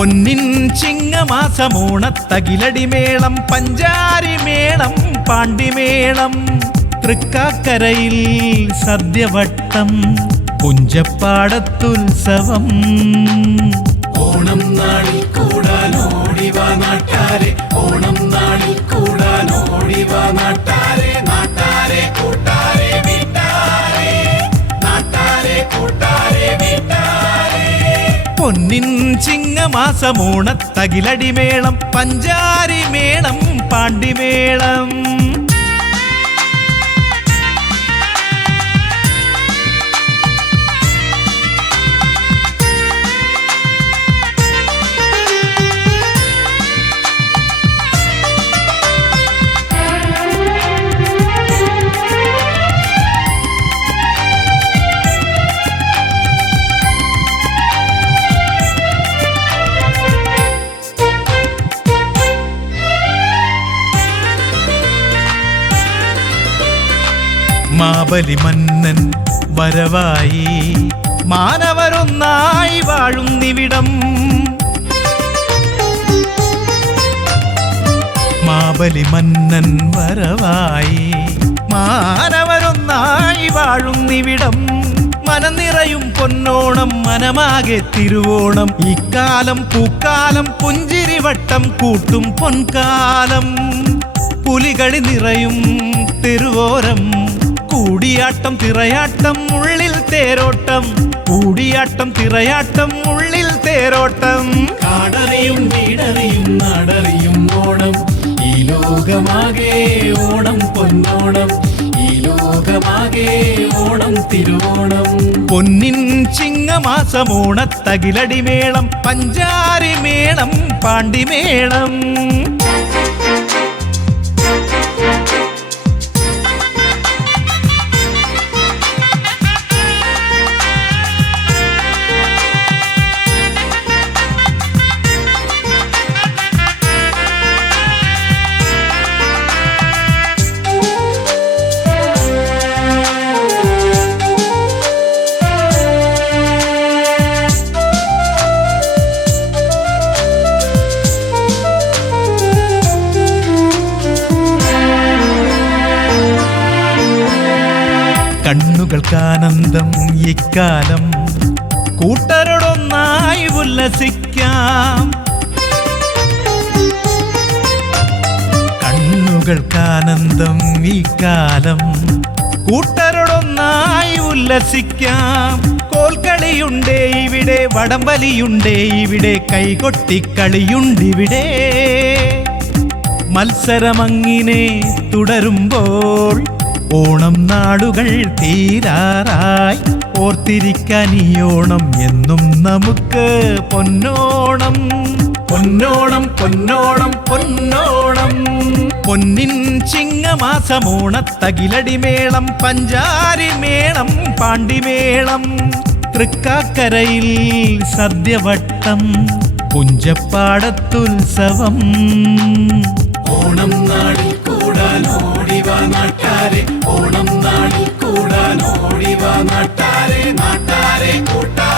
പൊന്നിൻ ചിങ്ങമാസമോണത്തകിലടിമേളം പഞ്ചാരിമേളം പാണ്ടിമേളം തൃക്കാക്കരയിൽ സദ്യവട്ടം പുഞ്ചപ്പാടത്തുത്സവം. ഓണം നാളിൽ കൂടാനോടിവാ നാട്ടാരെ, ഓണം നാളിൽ കൂടാനോടിവാ നാട്ടാരെ, നാട്ടാരെ കൂട്ടാരെ വീട്ടാരെ, നാട്ടാരെ കൂട്ടാരെ വീട്ടാരെ. പൊന്നിൻ ചിങ്ങമാസമോണത്തകിലടിമേളം പഞ്ചാരിമേളം പാണ്ടിമേളം. മാബലി മന്നൻ വരവായി മാനവരൊന്നായി വാഴുന്നിവിടം. മാബലി മന്നൻ വരവായി മാനവരൊന്നായി വാഴുന്നിവിടം. മനനിറയും പൊന്നോണം മനമാകെ തിരുവോണം. ഇക്കാലം പൂക്കാലം പുഞ്ചിരിവട്ടം കൂട്ടും പൊൻകാലം. പുലികളി നിറയും തിരുവോരം കൂടിയാട്ടം തിറയാട്ടം ഉള്ളിൽ തേരോട്ടം. കൂടിയാട്ടം തിറയാട്ടം ഉള്ളിൽ തേരോട്ടം. കാടറിയും വീടറിയും നാടറിയും ഓണം, ഈ ലോകമാകെ ഓണം പൊന്നോണം, ഈ ലോകമാകെ ഓണം തിരുവോണം. പൊന്നിൻ ചിങ്ങമാസമോണത്തകിലടിമേളം പഞ്ചാരിമേളം പാണ്ടിമേളം. കണ്ണുകൾക്കാനന്ദം ഇക്കാലം കൂട്ടരോടൊന്നായി ഉല്ലസിക്കാം. കണ്ണുകൾക്കാനന്ദം ഇക്കാലം കൂട്ടരോടൊന്നായി ഉല്ലസിക്കാം. കോൽക്കളിയുണ്ടേ ഇവിടെ, വടംവലിയുണ്ടേ ഇവിടെ, കൈകൊട്ടിക്കളിയുണ്ടിവിടെ. മത്സരമങ്ങിനെ തുടരുമ്പോൾ ഓണം നാടുകൾ തീരാറായി. ഓർത്തിരിക്കാൻ ഈ ഓണം എന്നും നമുക്ക് പൊന്നോണം. പൊന്നോണം പൊന്നോണം പൊന്നോണം. പൊന്നിൻ ചിങ്ങമാസമോണത്തകിലടിമേളം പഞ്ചാരിമേളം പാണ്ടിമേളം തൃക്കാക്കരയിൽ സദ്യവട്ടം പുഞ്ചപ്പാടത്തുത്സവം. ഓണം നാളിൽ കൂടാനോടിവാ നാട്ടാരെ, ഓണം നാളിൽ കൂടാനോടിവാ നാട്ടാരെ, നാട്ടാരെ കൂട്ടാരെ.